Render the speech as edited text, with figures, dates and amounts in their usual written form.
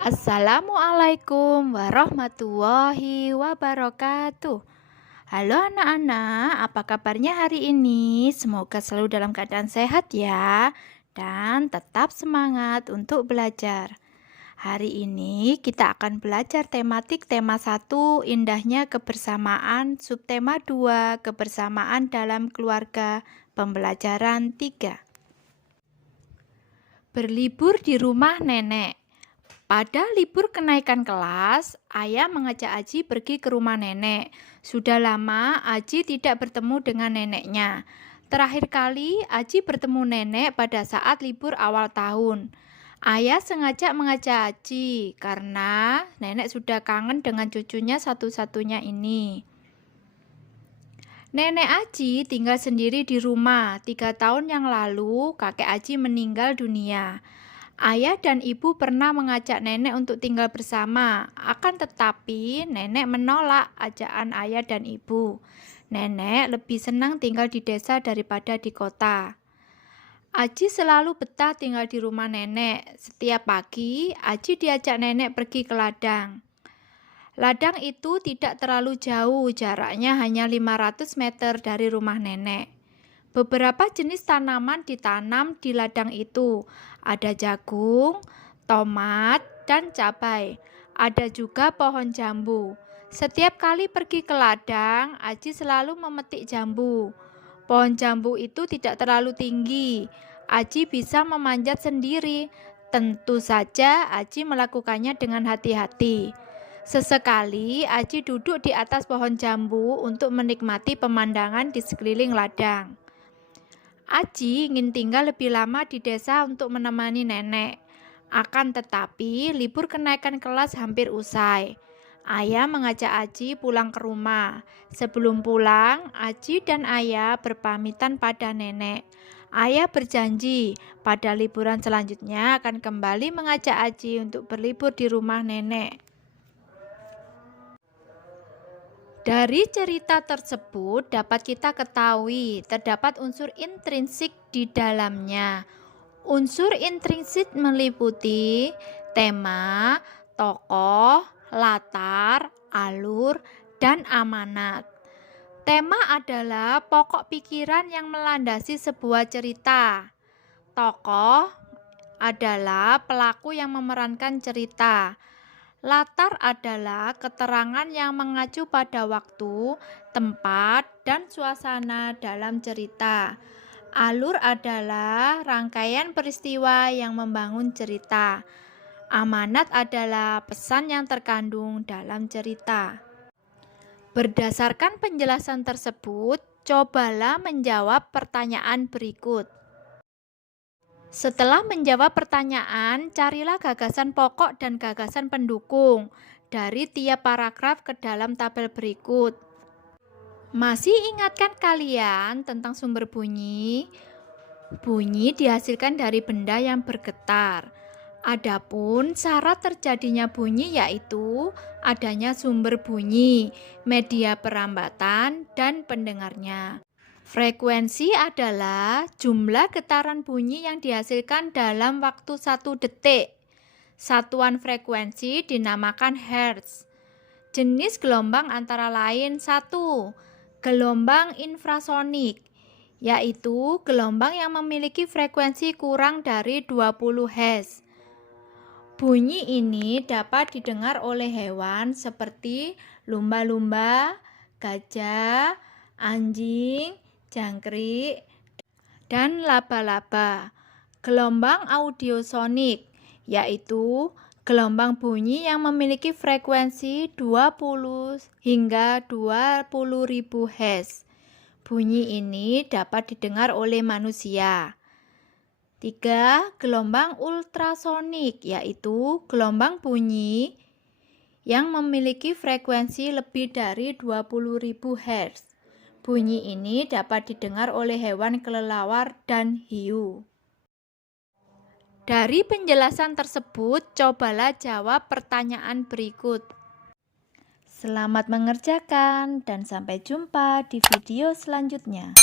Assalamualaikum warahmatullahi wabarakatuh. Halo anak-anak, apa kabarnya hari ini? Semoga selalu dalam keadaan sehat ya, dan tetap semangat untuk belajar. Hari ini kita akan belajar tematik tema 1, indahnya kebersamaan, subtema 2, kebersamaan dalam keluarga, pembelajaran 3. Berlibur di rumah nenek. Pada libur kenaikan kelas, ayah mengajak Aji pergi ke rumah nenek. Sudah lama Aji tidak bertemu dengan neneknya. Terakhir kali Aji bertemu nenek pada saat libur awal tahun. Ayah sengaja mengajak Aji karena nenek sudah kangen dengan cucunya satu-satunya ini. Nenek Aji tinggal sendiri di rumah. 3 tahun yang lalu kakek Aji meninggal dunia. Ayah dan ibu pernah mengajak nenek untuk tinggal bersama, akan tetapi nenek menolak ajakan ayah dan ibu. Nenek lebih senang tinggal di desa daripada di kota. Aji selalu betah tinggal di rumah nenek. Setiap pagi, Aji diajak nenek pergi ke ladang. Ladang itu tidak terlalu jauh, jaraknya hanya 500 meter dari rumah nenek. Beberapa jenis tanaman ditanam di ladang itu. Ada jagung, tomat, dan cabai. Ada juga pohon jambu. Setiap kali pergi ke ladang, Aji selalu memetik jambu. Pohon jambu itu tidak terlalu tinggi. Aji bisa memanjat sendiri. Tentu saja Aji melakukannya dengan hati-hati. Sesekali Aji duduk di atas pohon jambu untuk menikmati pemandangan di sekeliling ladang. Aji ingin tinggal lebih lama di desa untuk menemani nenek. Akan tetapi, libur kenaikan kelas hampir usai. Ayah mengajak Aji pulang ke rumah. Sebelum pulang, Aji dan ayah berpamitan pada nenek. Ayah berjanji pada liburan selanjutnya akan kembali mengajak Aji untuk berlibur di rumah nenek. Dari cerita tersebut dapat kita ketahui terdapat unsur intrinsik di dalamnya. Unsur intrinsik meliputi tema, tokoh, latar, alur, dan amanat. Tema adalah pokok pikiran yang melandasi sebuah cerita. Tokoh adalah pelaku yang memerankan cerita. Latar adalah keterangan yang mengacu pada waktu, tempat, dan suasana dalam cerita. Alur adalah rangkaian peristiwa yang membangun cerita. Amanat adalah pesan yang terkandung dalam cerita. Berdasarkan penjelasan tersebut, cobalah menjawab pertanyaan berikut. Setelah menjawab pertanyaan, carilah gagasan pokok dan gagasan pendukung dari tiap paragraf ke dalam tabel berikut. Masih ingatkah kalian tentang sumber bunyi? Bunyi dihasilkan dari benda yang bergetar. Adapun syarat terjadinya bunyi yaitu adanya sumber bunyi, media perambatan, dan pendengarnya. Frekuensi adalah jumlah getaran bunyi yang dihasilkan dalam waktu 1 detik. Satuan frekuensi dinamakan hertz. Jenis gelombang antara lain 1. Gelombang infrasonik, yaitu gelombang yang memiliki frekuensi kurang dari 20 Hz. Bunyi ini dapat didengar oleh hewan seperti lumba-lumba, gajah, anjing, jangkrik, dan laba-laba. Gelombang audiosonik, yaitu gelombang bunyi yang memiliki frekuensi 20 hingga 20.000 Hz. Bunyi ini dapat didengar oleh manusia. 3. Gelombang ultrasonik, yaitu gelombang bunyi yang memiliki frekuensi lebih dari 20.000 Hz. Bunyi ini dapat didengar oleh hewan kelelawar dan hiu. Dari penjelasan tersebut, cobalah jawab pertanyaan berikut. Selamat mengerjakan dan sampai jumpa di video selanjutnya.